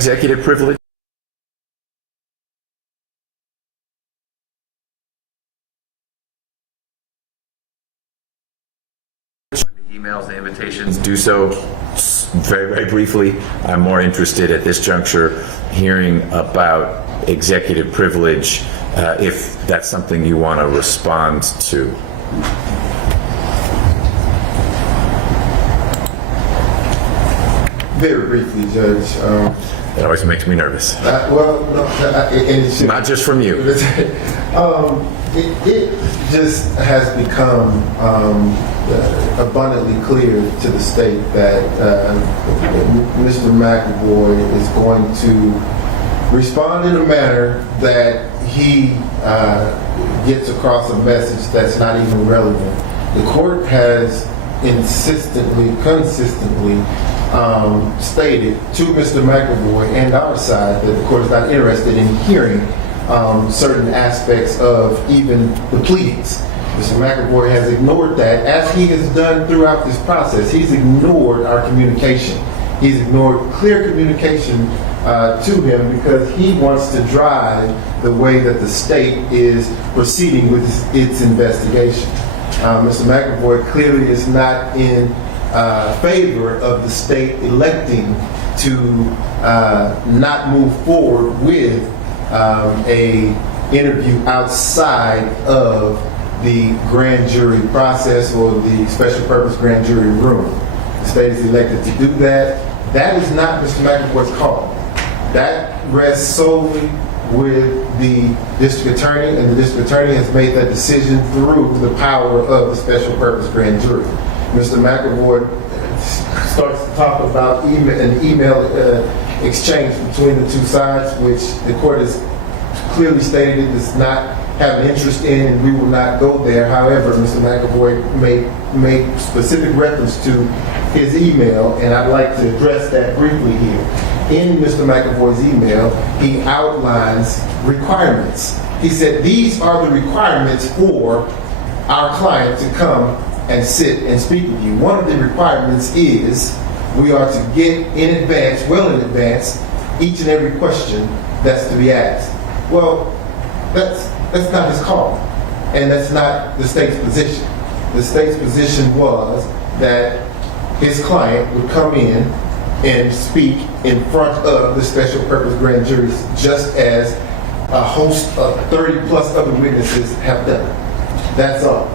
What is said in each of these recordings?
executive privilege? Emails and invitations do so very, very briefly. I'm more interested at this juncture hearing about executive privilege, if that's something you want to respond to. Very briefly, Judge. That always makes me nervous. Well, no, it Not just from you. It just has become abundantly clear to the state that Mr. McAvoy is going to respond in a manner that he gets across a message that's not even relevant. The court has consistently stated to Mr. McAvoy and our side that the court is not interested in hearing certain aspects of even the pleadings. Mr. McAvoy has ignored that, as he has done throughout this process. He's ignored our communication. He's ignored clear communication to him because he wants to drive the way that the state is proceeding with its investigation. Mr. McAvoy clearly is not in favor of the state electing to not move forward with a interview outside of the grand jury process or the special purpose grand jury room. The state is elected to do that. That is not Mr. McAvoy's call. That rests solely with the district attorney, and the district attorney has made that decision through the power of the special purpose grand jury. Mr. McAvoy starts to talk about an email exchange between the two sides, which the court has clearly stated it does not have an interest in, and we will not go there. However, Mr. McAvoy made specific reference to his email, and I'd like to address that briefly here. In Mr. McAvoy's email, he outlines requirements. He said, these are the requirements for our client to come and sit and speak with you. One of the requirements is we are to get in advance, well in advance, each and every question that's to be asked. Well, that's not his call, and that's not the state's position. The state's position was that his client would come in and speak in front of the special purpose grand juries, just as a host of 30 plus other witnesses have done. That's all.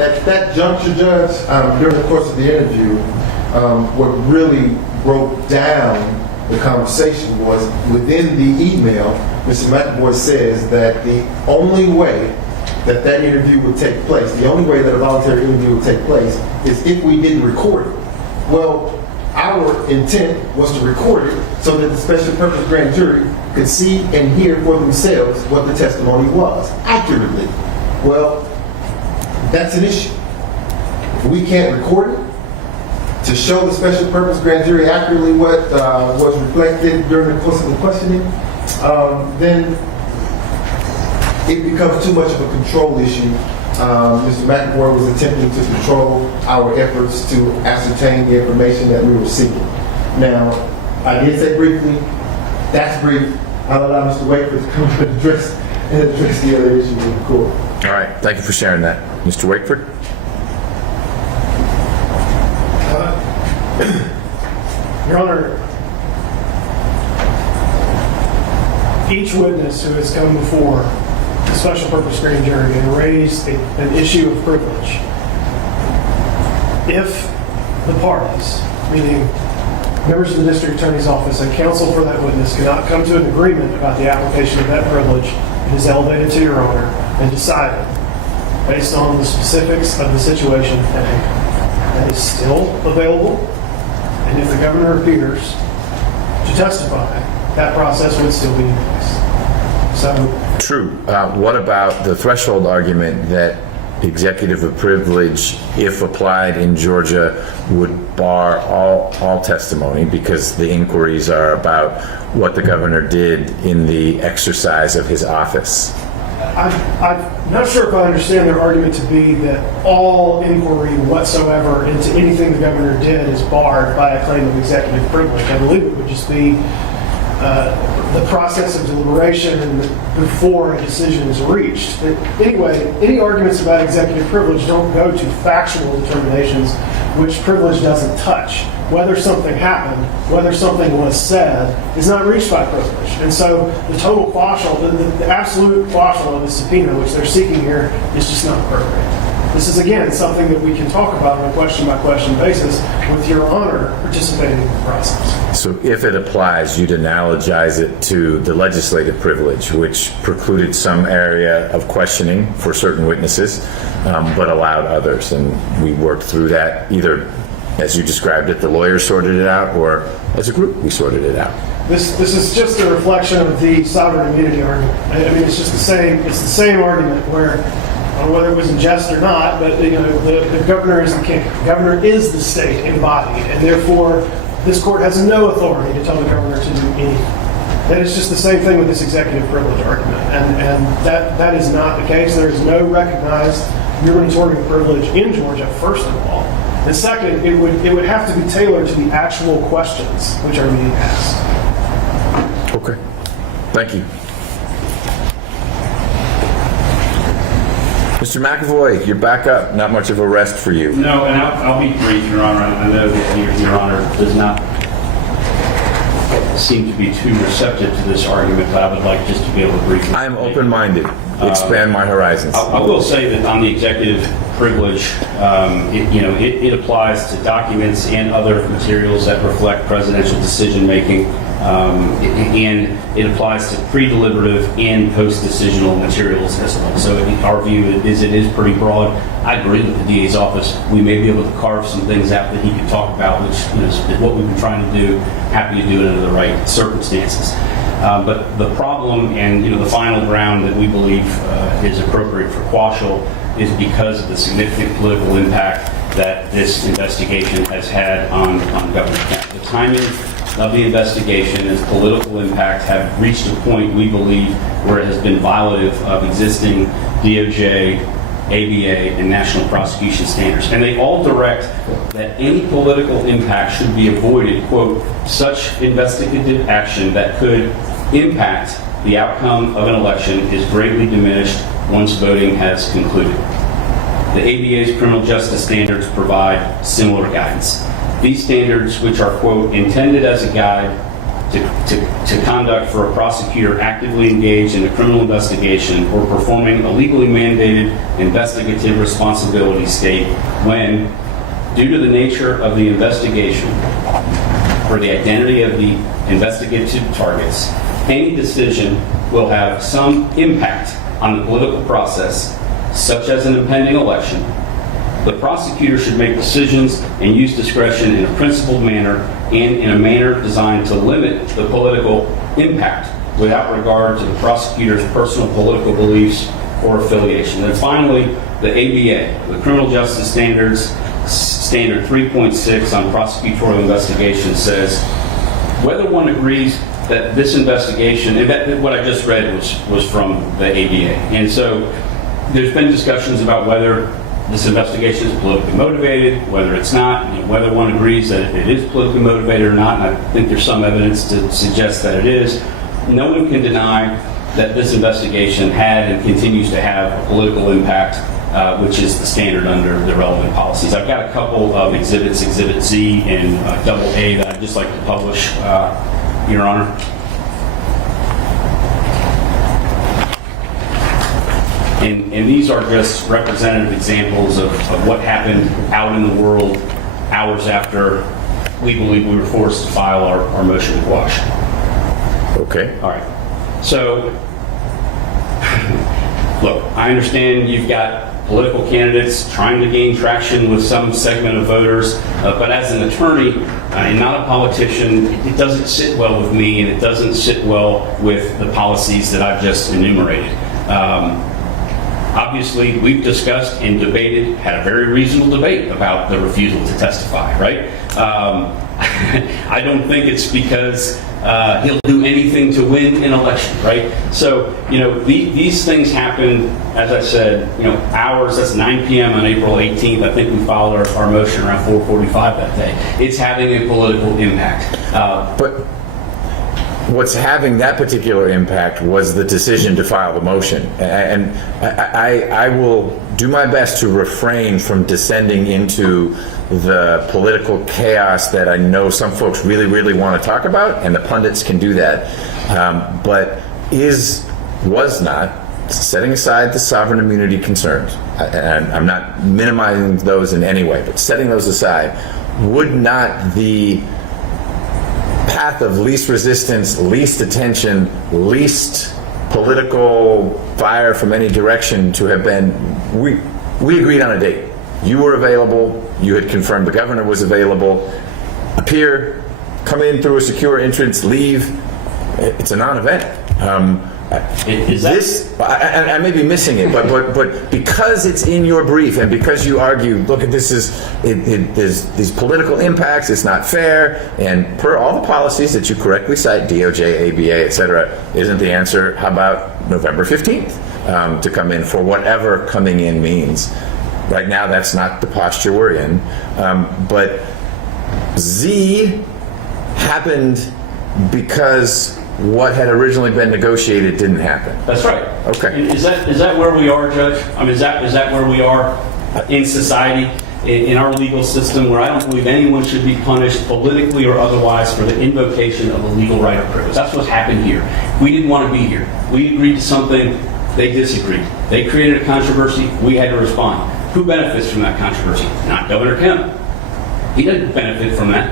At that juncture, Judge, during the course of the interview, what really broke down the conversation was within the email, Mr. McAvoy says that the only way that that interview would take place, the only way that a voluntary interview would take place is if we didn't record it. Well, our intent was to record it so that the special purpose grand jury could see and hear for themselves what the testimony was accurately. Well, that's an issue. If we can't record it to show the special purpose grand jury accurately what was reflected during the course of the questioning, then it becomes too much of a control issue. Mr. McAvoy was attempting to control our efforts to ascertain the information that we were seeking. Now, I did say briefly, that's brief. I'll allow Mr. Wakeford to come and address the other issues in the court. All right, thank you for sharing that. Mr. Wakeford? Your Honor, each witness who has come before the special purpose grand jury and raised an issue of privilege, if the parties, meaning members of the district attorney's office and counsel for that witness, cannot come to an agreement about the application of that privilege, it is elevated to your honor and decided based on the specifics of the situation at hand. That is still available, and if the governor appears to testify, that process would still be in place. So, true. What about the threshold argument that executive privilege, if applied in Georgia, would bar all testimony because the inquiries are about what the governor did in the exercise of his office? I'm not sure if I understand their argument to be that all inquiry whatsoever into anything the governor did is barred by a claim of executive privilege. I believe it would just be the process of deliberation before a decision is reached. But anyway, any arguments about executive privilege don't go to factual determinations, which privilege doesn't touch. Whether something happened, whether something was said, is not reached by privilege. And so the total quashal, the absolute quashal of the subpoena, which they're seeking here, is just not appropriate. This is, again, something that we can talk about on a question-by-question basis with Your Honor participating in the process. So if it applies, you'd analogize it to the legislative privilege, which precluded some area of questioning for certain witnesses, but allowed others. And we worked through that either, as you described it, the lawyers sorted it out, or as a group, we sorted it out. This is just a reflection of the sovereign immunity argument. I mean, it's just the same argument where, I don't know whether it was in jest or not, but the governor is the king. The governor is the state embodied, and therefore this court has no authority to tell the governor to do anything. That is just the same thing with this executive privilege argument, and that is not the case. There is no recognized gubernatorial privilege in Georgia, first of all. And second, it would have to be tailored to the actual questions which are being asked. Okay. Thank you. Mr. McAvoy, you're back up. Not much of a rest for you. No, and I'll be brief, Your Honor. I know that Your Honor does not seem to be too receptive to this argument, but I would like just to be able to briefly... I'm open-minded. Expand my horizons. I will say that on the executive privilege, it applies to documents and other materials that reflect presidential decision-making, and it applies to pre-deliberative and post-decisional materials as well. So our view is it is pretty broad. I agree with the DA's office. We may be able to carve some things out that he could talk about, which is what we've been trying to do. Happy to do it under the right circumstances. But the problem and the final ground that we believe is appropriate for quashal is because of the significant political impact that this investigation has had on Governor Kemp. The timing of the investigation and its political impact have reached a point, we believe, where it has been violative of existing DOJ, ABA, and national prosecution standards. And they all direct that any political impact should be avoided, quote, such investigative action that could impact the outcome of an election is greatly diminished once voting has concluded. The ABA's criminal justice standards provide similar guidance. These standards, which are, quote, intended as a guide to conduct for a prosecutor actively engaged in a criminal investigation or performing a legally mandated investigative responsibility, state when, due to the nature of the investigation or the identity of the investigative targets, any decision will have some impact on the political process, such as an impending election. The prosecutor should make decisions and use discretion in a principled manner and in a manner designed to limit the political impact without regard to the prosecutor's personal political beliefs or affiliation. And finally, the ABA, the Criminal Justice Standards, Standard 3.6 on prosecutorial investigation says, whether one agrees that this investigation, and that what I just read was from the ABA. And so there's been discussions about whether this investigation is politically motivated, whether it's not, whether one agrees that it is politically motivated or not, and I think there's some evidence to suggest that it is. No one can deny that this investigation had and continues to have a political impact, which is the standard under the relevant policies. I've got a couple of exhibits, Exhibit Z and Double A, that I'd just like to publish, Your Honor. And these are just representative examples of what happened out in the world hours after we believe we were forced to file our motion to quash. Okay. All right. So, look, I understand you've got political candidates trying to gain traction with some segment of voters, but as an attorney and not a politician, it doesn't sit well with me, and it doesn't sit well with the policies that I've just enumerated. Obviously, we've discussed and debated, had a very reasonable debate about the refusal to testify, right? I don't think it's because he'll do anything to win an election, right? So, these things happen, as I said, hours, that's 9 p.m. on April 18th. I think we filed our motion around 4:45 that day. It's having a political impact. But what's having that particular impact was the decision to file the motion. And I will do my best to refrain from descending into the political chaos that I know some folks really, really want to talk about, and the pundits can do that. But was not, setting aside the sovereign immunity concerns, and I'm not minimizing those in any way, but setting those aside, would not the path of least resistance, least attention, least political fire from any direction to have been, we agreed on a date. You were available, you had confirmed the governor was available, appear, come in through a secure entrance, leave. It's a non-event. I may be missing it, but because it's in your brief and because you argue, look at this, there's these political impacts, it's not fair, and per all the policies that you correctly cite, DOJ, ABA, et cetera, isn't the answer, how about November 15th to come in for whatever coming in means? Right now, that's not the posture we're in. But Z happened because what had originally been negotiated didn't happen. That's right. Okay. Is that where we are, Judge? I mean, is that where we are in society, in our legal system, where I don't believe anyone should be punished politically or otherwise for the invocation of a legal right or privilege? That's what happened here. We didn't want to be here. We agreed to something. They disagreed. They created a controversy. We had to respond. Who benefits from that controversy? Not Governor Kemp. He doesn't benefit from that.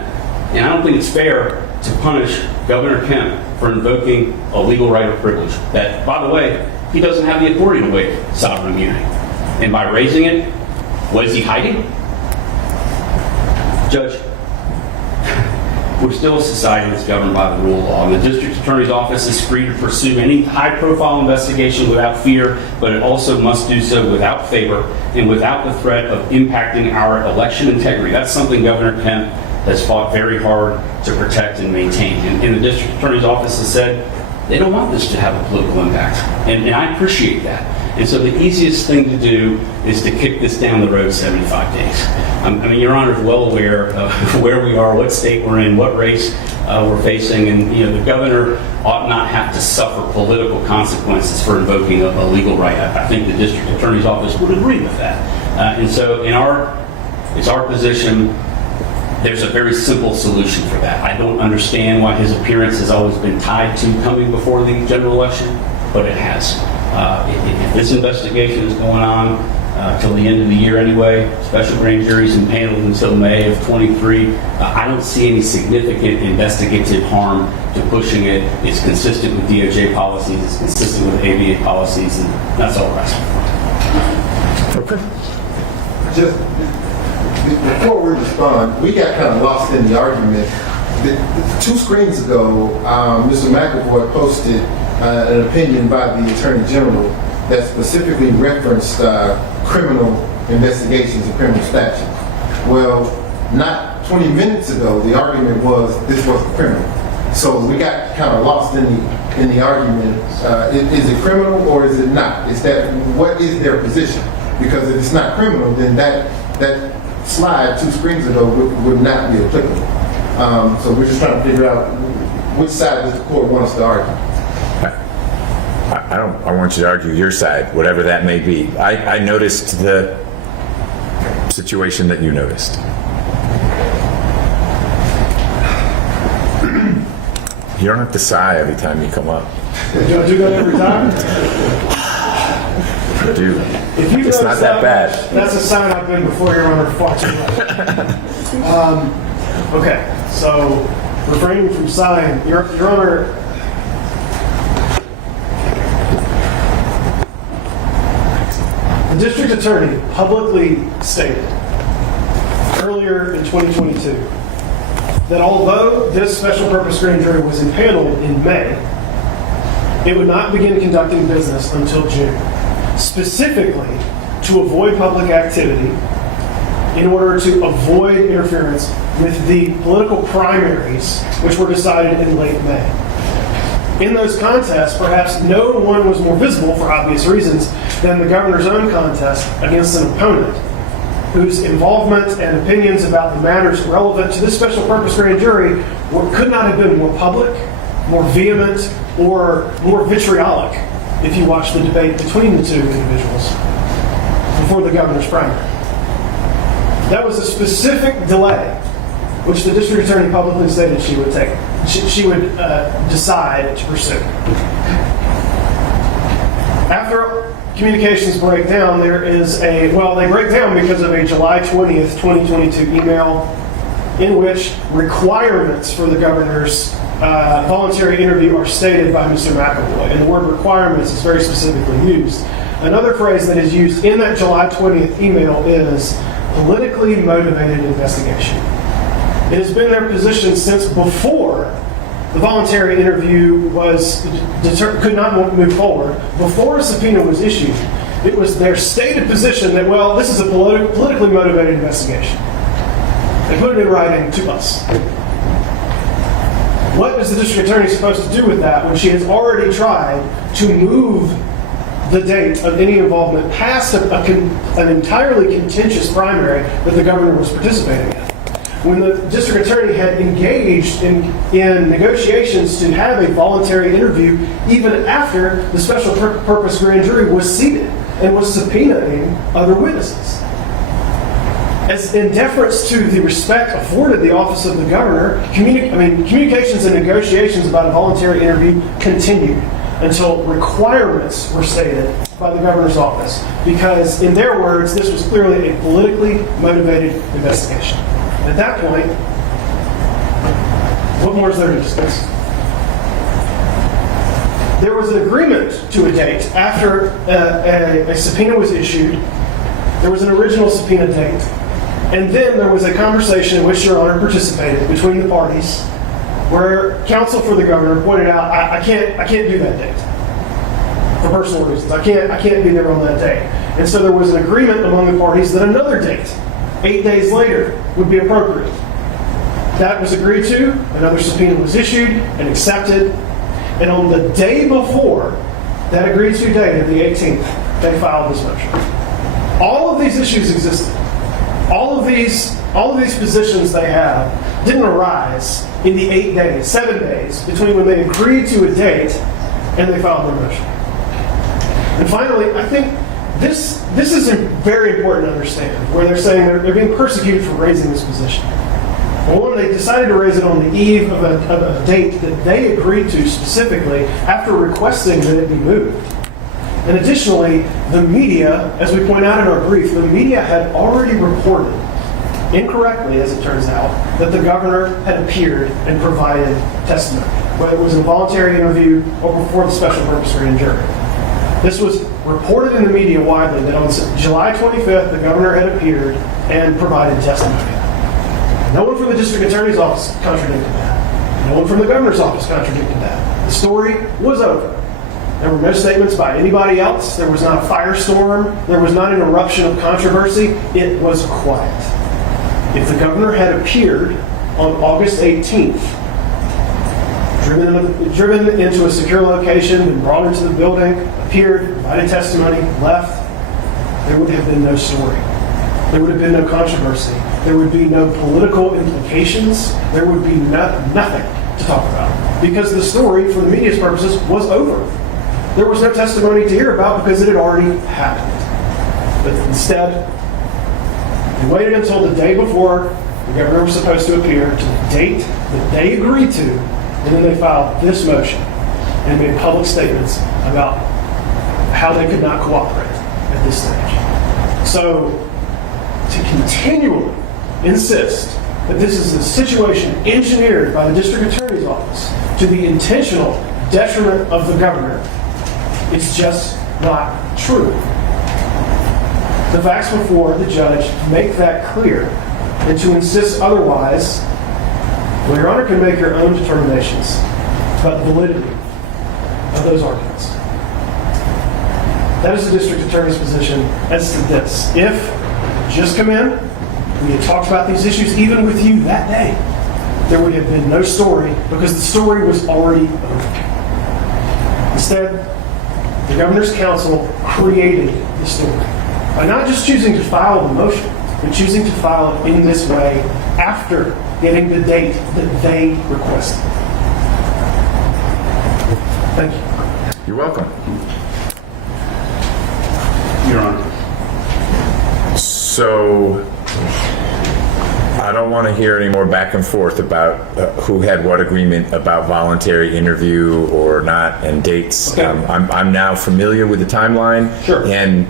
And I don't think it's fair to punish Governor Kemp for invoking a legal right or privilege that, by the way, he doesn't have the authority to waive sovereign immunity. And by raising it, what is he hiding? Judge, we're still a society that's governed by the rule of law, and the district attorney's office is free to pursue any high-profile investigation without fear, but it also must do so without favor and without the threat of impacting our election integrity. That's something Governor Kemp has fought very hard to protect and maintain. And the district attorney's office has said they don't want this to have a political impact. And I appreciate that. And so the easiest thing to do is to kick this down the road 75 days. I mean, Your Honor is well aware of where we are, what state we're in, what race we're facing, and the governor ought not have to suffer political consequences for invoking a legal right. I think the district attorney's office would agree with that. And so it's our position. There's a very simple solution for that. I don't understand why his appearance has always been tied to coming before the general election, but it has. If this investigation is going on till the end of the year anyway, special grand juries impaneled until May of 23, I don't see any significant investigative harm to pushing it. It's consistent with DOJ policies, it's consistent with ABA policies, and that's all we're asking for. Okay. Just before we respond, we got kind of lost in the argument. 2 screens ago, Mr. McAvoy posted an opinion by the Attorney General that specifically referenced criminal investigations and criminal statutes. Well, not 20 minutes ago, the argument was this wasn't criminal. So we got kind of lost in the argument. Is it criminal or is it not? What is their position? Because if it's not criminal, then that slide 2 screens ago would not be applicable. So we're just trying to figure out which side does the court want us to argue. I want you to argue your side, whatever that may be. I noticed the situation that you noticed. You don't have to sigh every time you come up. Do I do that every time? Dude, If you it's not that bad. That's a sign I've been before Your Honor far too much. Okay, so refraining from sighing, Your Honor. The district attorney publicly stated earlier in 2022 that although this special purpose grand jury was impaneled in May, it would not begin conducting business until June, specifically to avoid public activity in order to avoid interference with the political primaries, which were decided in late May. In those contests, perhaps no one was more visible, for obvious reasons, than the governor's own contest against an opponent whose involvement and opinions about the matters relevant to this special purpose grand jury could not have been more public, more vehement, or more vitriolic if you watch the debate between the two individuals before the governor's primary. That was a specific delay, which the district attorney publicly stated she would take. She would decide to pursue. After communications break down, they break down because of a July 20th, 2022 email in which requirements for the governor's voluntary interview are stated by Mr. McAvoy. And the word requirements is very specifically used. Another phrase that is used in that July 20th email is politically motivated investigation. It has been their position since before the voluntary interview could not move forward, before a subpoena was issued. It was their stated position that, well, this is a politically motivated investigation. They put it in writing to us. What is the district attorney supposed to do with that when she has already tried to move the date of any involvement past an entirely contentious primary that the governor was participating in? When the district attorney had engaged in negotiations to have a voluntary interview even after the special purpose grand jury was seated and was subpoenaing other witnesses. As in deference to the respect afforded the office of the governor, communications and negotiations about a voluntary interview continued until requirements were stated by the governor's office, because in their words, this was clearly a politically motivated investigation. At that point, what more is there to discuss? There was an agreement to a date after a subpoena was issued. There was an original subpoena date. And then there was a conversation in which Your Honor participated between the parties where counsel for the governor pointed out, I can't do that date for personal reasons. I can't be there on that day. And so there was an agreement among the parties that another date, 8 days later, would be appropriate. That was agreed to. Another subpoena was issued and accepted. And on the day before that agreed to date of the 18th, they filed this motion. All of these issues existed. All of these positions they have didn't arise in the 8 days, 7 days between when they agreed to a date and they filed their motion. And finally, I think this is very important to understand, where they're saying they're being persecuted for raising this position. Well, they decided to raise it on the eve of a date that they agreed to specifically after requesting that it be moved. And additionally, the media, as we point out in our brief, the media had already reported, incorrectly as it turns out, that the governor had appeared and provided testimony, whether it was a voluntary interview or before the special purpose grand jury. This was reported in the media widely that on July 25th, the governor had appeared and provided testimony. No one from the district attorney's office contradicted that. No one from the governor's office contradicted that. The story was over. There were no statements by anybody else. There was not a firestorm. There was not an eruption of controversy. It was quiet. If the governor had appeared on August 18th, driven into a secure location and brought into the building, appeared, provided testimony, left, there would have been no story. There would have been no controversy. There would be no political implications. There would be nothing to talk about, because the story, for the media's purposes, was over. There was no testimony to hear about because it had already happened. But instead, they waited until the day before the governor was supposed to appear, to the date that they agreed to, and then they filed this motion and made public statements about how they could not cooperate at this stage. So, to continually insist that this is a situation engineered by the district attorney's office to the intentional detriment of the governor, it's just not true. The facts before the judge make that clear, and to insist otherwise, well, Your Honor can make your own determinations about the validity of those arguments. That is the district attorney's position as to this. If just come in, we had talked about these issues, even with you that day, there would have been no story because the story was already over. Instead, the Governor's Council created the story by not just choosing to file the motion, but choosing to file it in this way after getting the date that they requested. Thank you. You're welcome. Your Honor. So I don't want to hear any more back and forth about who had what agreement about voluntary interview or not and dates. Okay. I'm now familiar with the timeline. Sure. And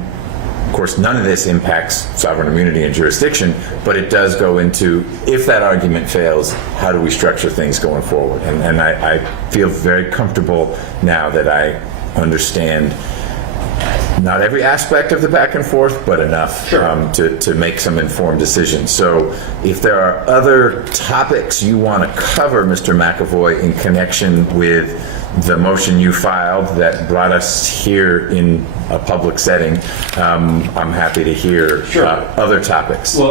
of course, none of this impacts sovereign immunity and jurisdiction, but it does go into, if that argument fails, how do we structure things going forward? And I feel very comfortable now that I understand not every aspect of the back and forth, but enough to make some informed decisions. So if there are other topics you want to cover, Mr. McAvoy, in connection with the motion you filed that brought us here in a public setting, I'm happy to hear other topics. Well,